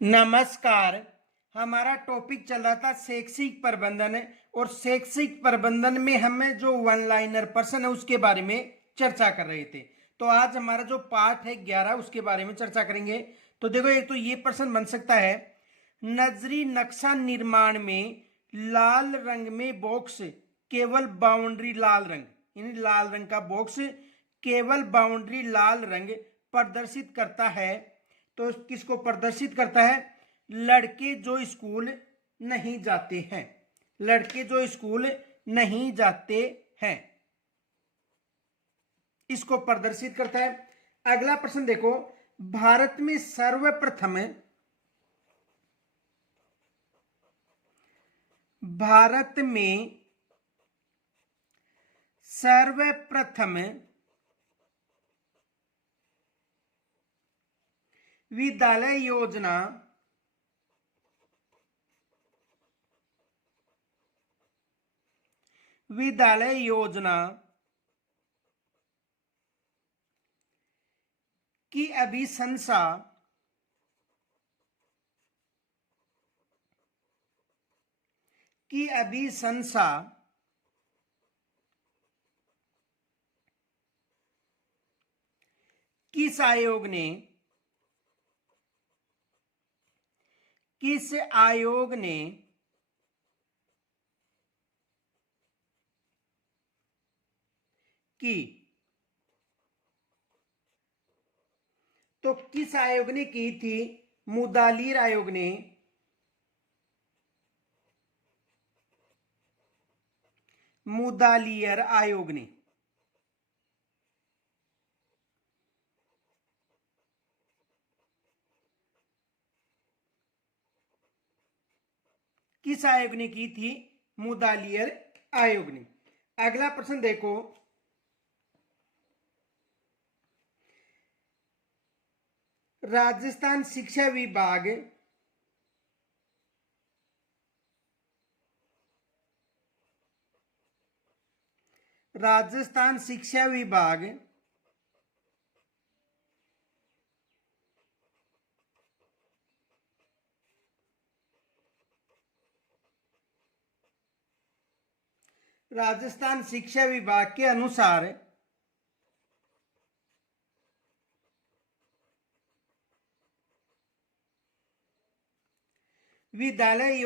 नमस्कार। हमारा टॉपिक चल रहा था शैक्षिक प्रबंधन और शैक्षिक प्रबंधन में हमें जो वन लाइनर पर्सन है उसके बारे में चर्चा कर रहे थे। तो आज हमारा जो पाठ है 11 उसके बारे में चर्चा करेंगे। तो देखो, एक तो ये प्रश्न बन सकता है, नजरी नक्शा निर्माण में लाल रंग में बॉक्स केवल बाउंड्री लाल रंग, यानी लाल रंग का बॉक्स केवल बाउंड्री लाल रंग प्रदर्शित करता है। तो किसको प्रदर्शित करता है? लड़के जो स्कूल नहीं जाते हैं, लड़के जो स्कूल नहीं जाते हैं, इसको प्रदर्शित करता है। अगला प्रश्न देखो, भारत में सर्वप्रथम विद्यालय योजना की अभिशंसा किस आयोग ने की? तो किस आयोग ने की थी? मुदालिर आयोग ने। मुदालियर आयोग ने। किस आयोग ने की थी? मुदालियर आयोग ने। अगला प्रश्न देखो, राजस्थान शिक्षा विभाग के अनुसार विद्यालय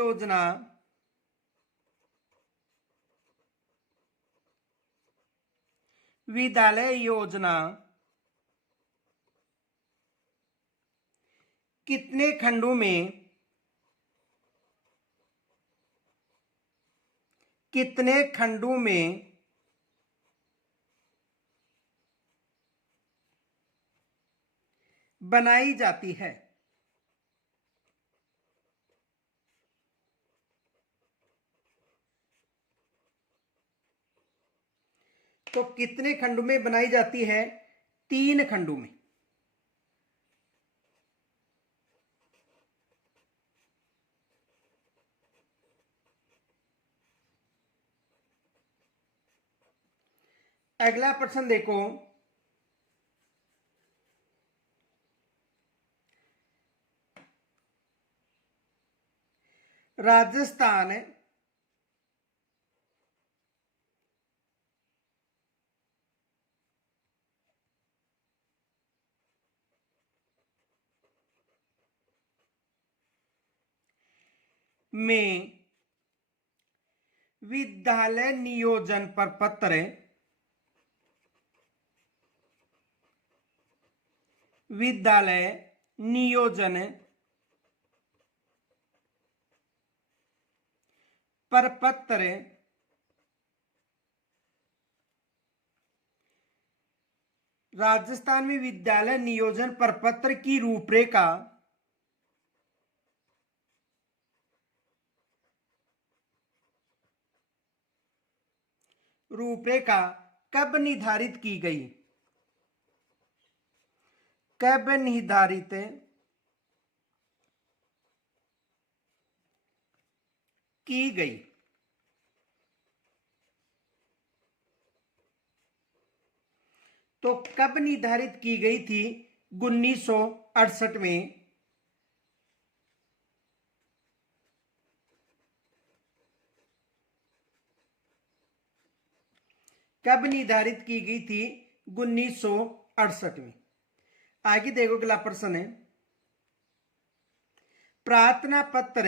योजना कितने खंडों में बनाई जाती है? तो कितने खंडों में बनाई जाती है? 3 खंडों में। अगला प्रश्न देखो, राजस्थान में विद्यालय नियोजन प्रपत्र राजस्थान में विद्यालय नियोजन प्रपत्र की रूपरेखा कब निर्धारित की गई? कब निर्धारित की गई? तो कब निर्धारित की गई थी? 1968 में कब निर्धारित की गई थी? 1968 में। आगे देखो अगला प्रश्न है, प्रार्थना पत्र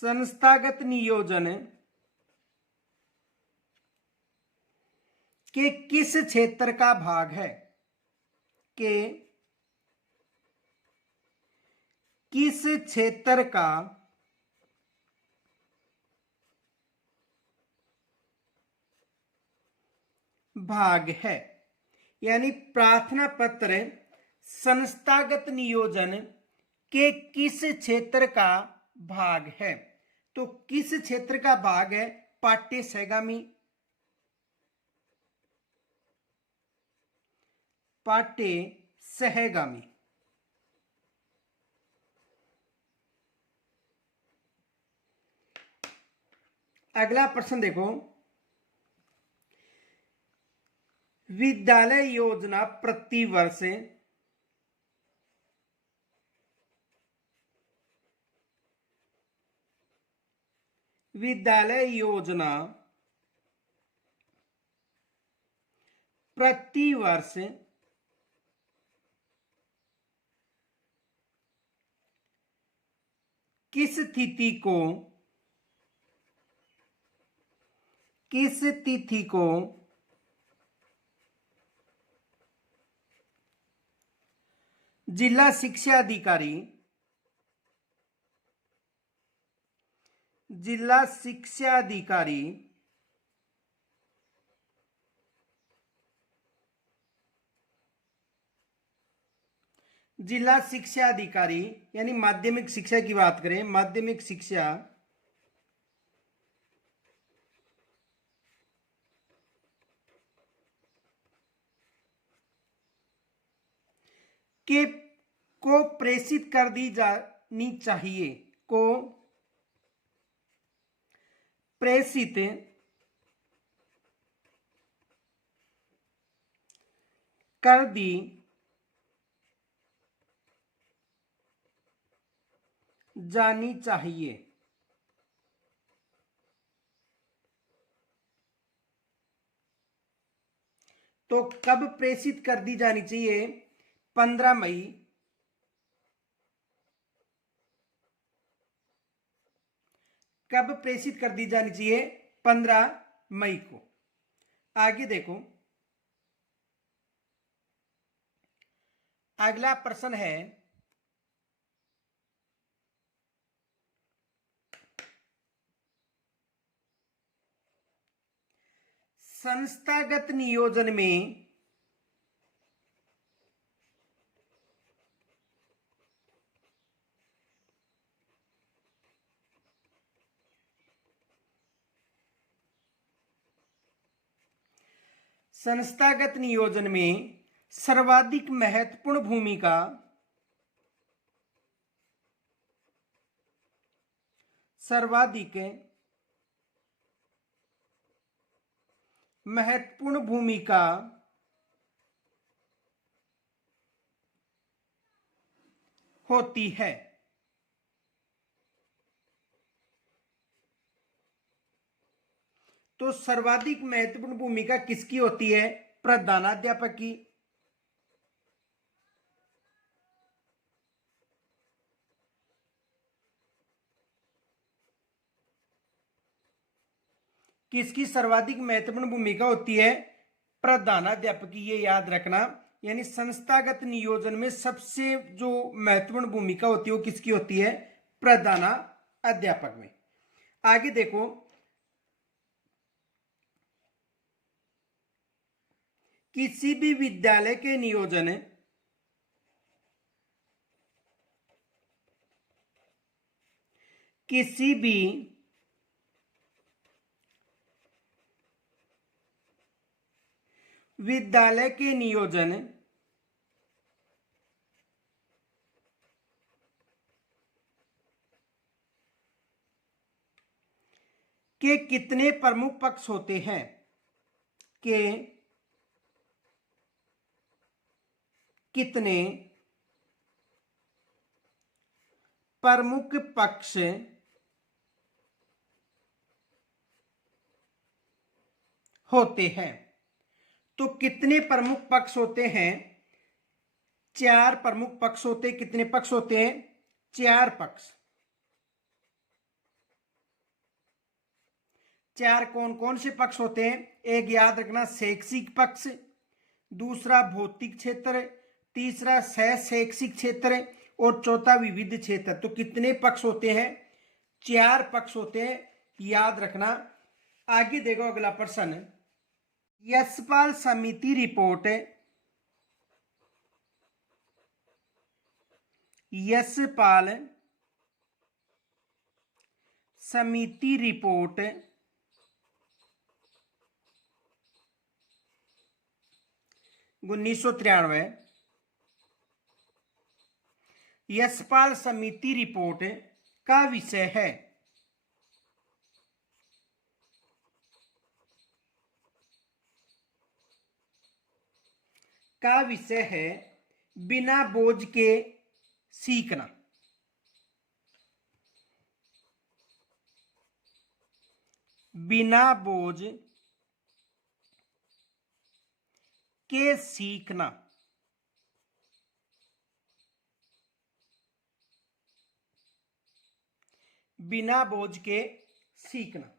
संस्थागत नियोजन के किस क्षेत्र का भाग है? के किस क्षेत्र का भाग है? यानी प्रार्थना पत्र संस्थागत नियोजन के किस क्षेत्र का भाग है? तो किस क्षेत्र का भाग है? पाठ्य सहगामी, पाठ्य सहगामी। अगला प्रश्न देखो, विद्यालय योजना प्रतिवर्ष किस तिथि को जिला शिक्षा अधिकारी यानी माध्यमिक शिक्षा की बात करें, माध्यमिक शिक्षा के को प्रेषित कर दी जानी चाहिए, को प्रेषित कर दी जानी चाहिए। तो कब प्रेषित कर दी जानी चाहिए? 15 मई। कब प्रेषित कर दी जानी चाहिए? 15 मई को। आगे देखो, अगला प्रश्न है, संस्थागत नियोजन में सर्वाधिक महत्वपूर्ण भूमिका होती है। तो सर्वाधिक महत्वपूर्ण भूमिका किसकी होती है? प्रधानाध्यापक की। किसकी सर्वाधिक महत्वपूर्ण भूमिका होती है? प्रधानाध्यापक की, ये याद रखना। यानी संस्थागत नियोजन में सबसे जो महत्वपूर्ण भूमिका होती है वो किसकी होती है? प्रधानाध्यापक में। आगे देखो, किसी भी विद्यालय के नियोजन किसी भी विद्यालय के नियोजन के कितने प्रमुख पक्ष होते हैं? के कितने प्रमुख पक्ष होते हैं? तो कितने प्रमुख पक्ष होते हैं? 4 प्रमुख पक्ष होते। कितने पक्ष होते हैं? 4 पक्ष। 4 कौन कौन से पक्ष होते हैं? एक याद रखना, शैक्षिक पक्ष, दूसरा भौतिक क्षेत्र, तीसरा सहशैक्षिक क्षेत्र और चौथा विविध क्षेत्र। तो कितने पक्ष होते हैं? 4 पक्ष होते हैं, याद रखना। आगे देखो अगला प्रश्न, यशपाल समिति रिपोर्ट, यशपाल समिति रिपोर्ट 1993, यशपाल समिति रिपोर्ट का विषय है? का विषय है बिना बोझ के सीखना। बिना बोझ के सीखना। बिना बोझ के सीखना।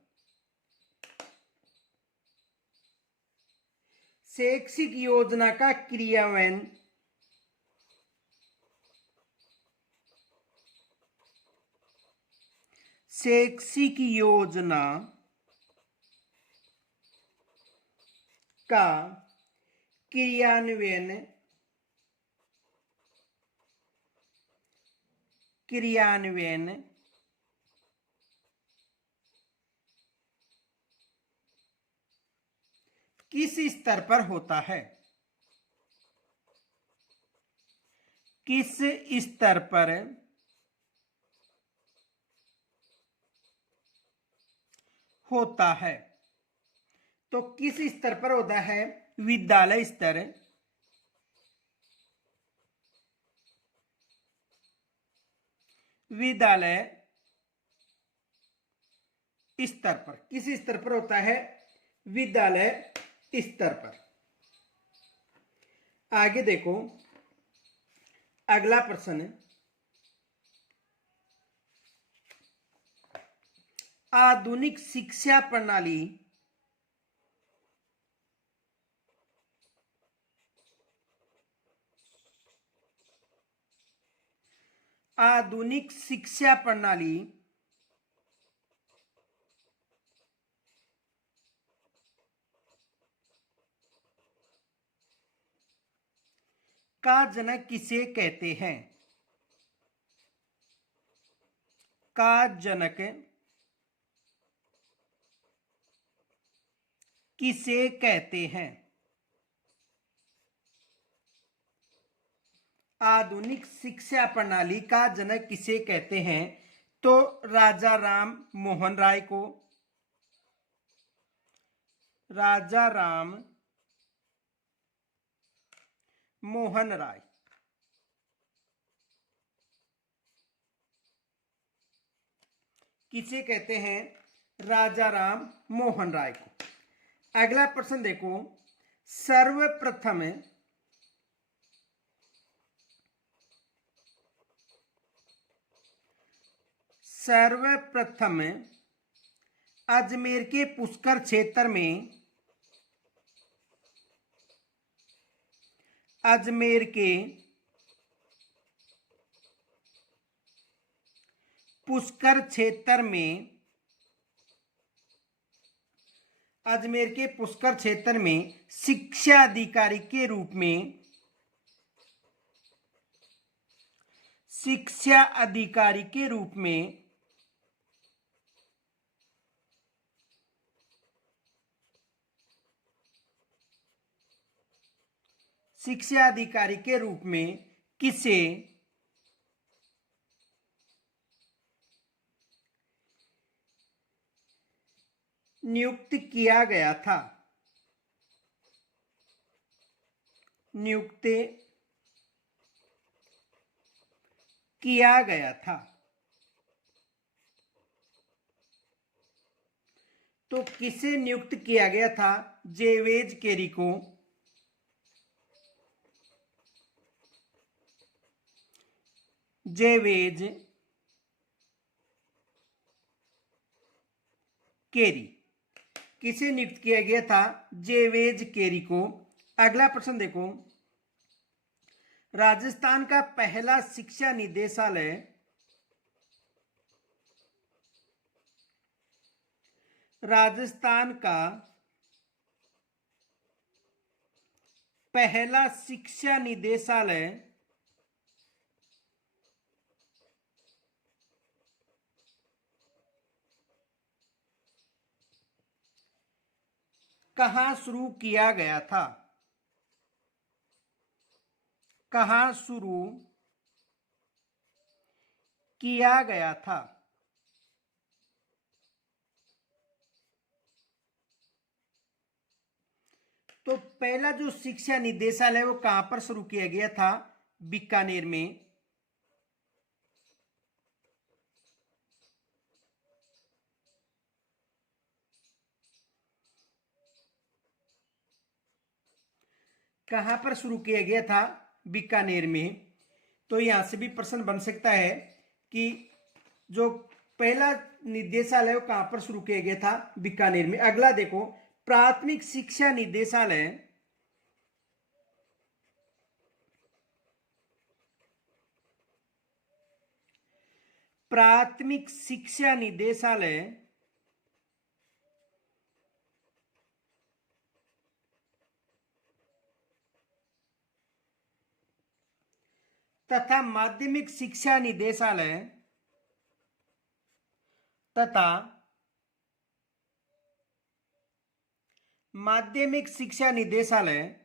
शैक्षिक योजना का क्रियान्वयन शैक्षिक योजना का क्रियान्वयन किस स्तर पर होता है? किस स्तर पर होता है? तो किस स्तर पर होता है? विद्यालय स्तर, विद्यालय स्तर पर। किस स्तर पर होता है? विद्यालय स्तर पर। आगे देखो अगला प्रश्न, आधुनिक शिक्षा प्रणाली आधुनिक शिक्षा प्रणाली का जनक किसे कहते हैं? का जनक किसे कहते हैं? आधुनिक शिक्षा प्रणाली का जनक किसे कहते हैं? तो राजा राम मोहन राय को, राजा राम मोहन राय। किसे कहते हैं? राजा राम मोहन राय को। अगला प्रश्न देखो, सर्वप्रथम अजमेर के पुष्कर क्षेत्र में, अजमेर के पुष्कर क्षेत्र में, अजमेर के पुष्कर क्षेत्र में शिक्षा अधिकारी के रूप में, शिक्षा अधिकारी के रूप में शिक्षा अधिकारी के रूप में किसे नियुक्त किया गया था, नियुक्त किया गया था। तो किसे नियुक्त किया गया था? जेवेज केरी को। जेवेज केरी, किसे नियुक्त किया गया था? जेवेज केरी को। अगला प्रश्न देखो, राजस्थान का पहला शिक्षा निदेशालय, राजस्थान का पहला शिक्षा निदेशालय कहां शुरू किया गया था? कहां शुरू किया गया था? तो पहला जो शिक्षा निदेशालय वो कहां पर शुरू किया गया था? बीकानेर में। कहां पर शुरू किया गया था? बीकानेर में। तो यहां से भी प्रश्न बन सकता है कि जो पहला निदेशालय वो कहां पर शुरू किया गया था? बीकानेर में। अगला देखो, प्राथमिक शिक्षा निदेशालय, प्राथमिक शिक्षा निदेशालय तथा माध्यमिक शिक्षा निदेशालय तथा माध्यमिक शिक्षा निदेशालय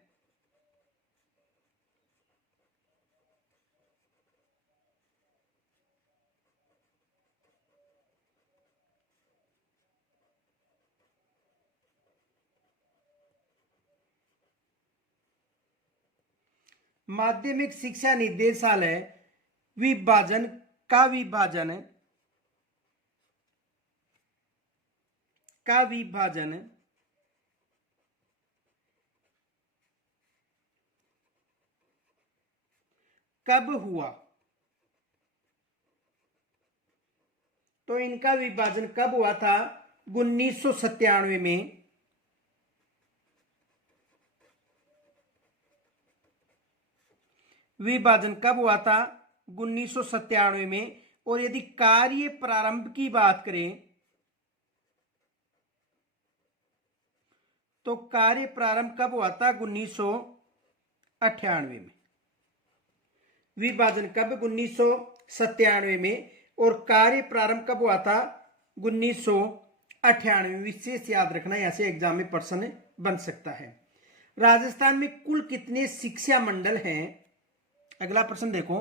माध्यमिक शिक्षा निदेशालय विभाजन का विभाजन का विभाजन कब हुआ? तो इनका विभाजन कब हुआ था? 1997 में। विभाजन कब हुआ था? 1997 में। और यदि कार्य प्रारंभ की बात करें तो कार्य प्रारंभ कब हुआ था? 1998 में। विभाजन कब? 1997 में। और कार्य प्रारंभ कब हुआ था? 1998 में। विशेष याद रखना, यहां से एग्जाम में प्रश्न बन सकता है। राजस्थान में कुल कितने शिक्षा मंडल हैं? अगला प्रश्न देखो,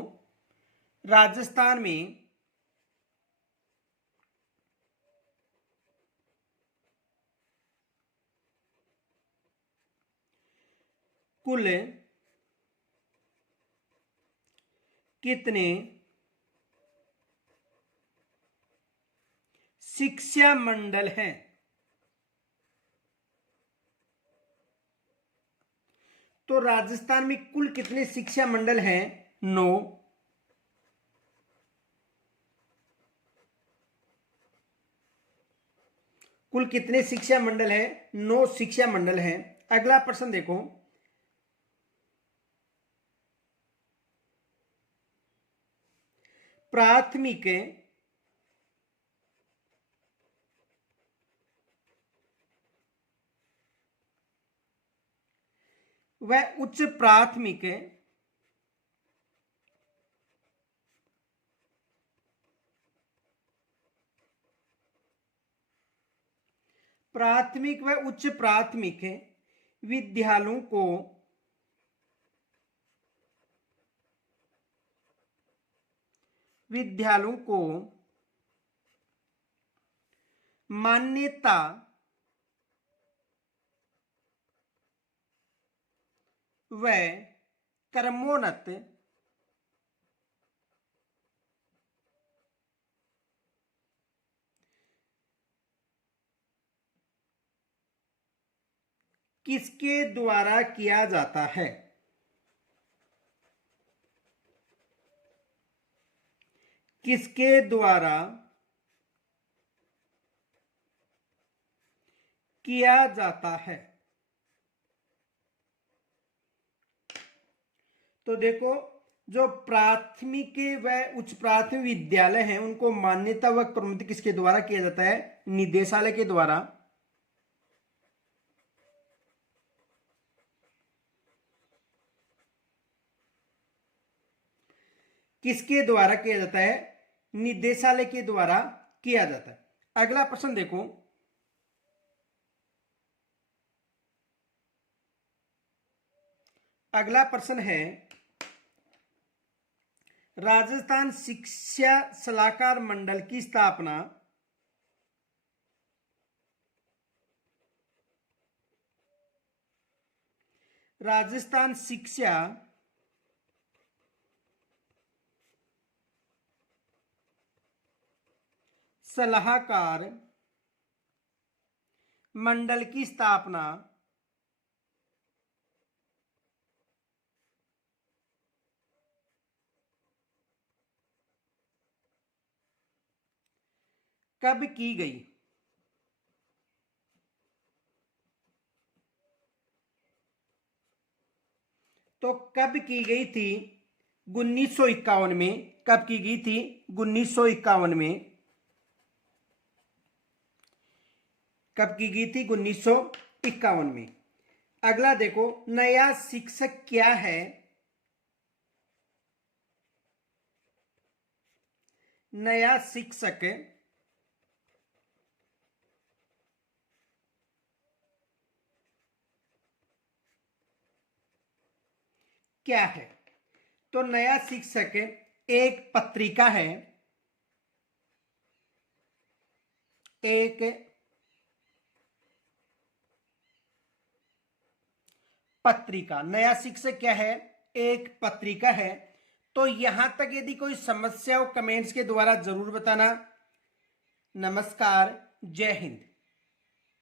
राजस्थान में कुल कितने शिक्षा मंडल हैं? तो राजस्थान में कुल कितने शिक्षा मंडल हैं? 9। कुल कितने शिक्षा मंडल हैं? 9 शिक्षा मंडल हैं। अगला प्रश्न देखो, प्राथमिक व उच्च प्राथमिक प्राथमिक व उच्च प्राथमिक विद्यालयों को मान्यता व क्रमोन्नत किसके द्वारा किया जाता है? किसके द्वारा किया जाता है? तो देखो, जो प्राथमिक व उच्च प्राथमिक विद्यालय हैं उनको मान्यता व प्रोन्नति किसके द्वारा किया जाता है? निदेशालय के द्वारा। किसके द्वारा किया जाता है? निदेशालय के द्वारा किया जाता है। अगला प्रश्न देखो, अगला प्रश्न है, राजस्थान शिक्षा सलाहकार मंडल की स्थापना राजस्थान शिक्षा सलाहकार मंडल की स्थापना कब की गई? तो कब की गई थी? 1951 में। कब की गई थी? 1951 में। कब की गई थी? 1951 में। अगला देखो, नया शिक्षक क्या है? नया शिक्षक क्या है? तो नया शिक्षक एक पत्रिका है, एक पत्रिका। नया शिक्षक क्या है? एक पत्रिका है। तो यहां तक यदि कोई समस्या हो कमेंट्स के द्वारा जरूर बताना। नमस्कार, जय हिंद।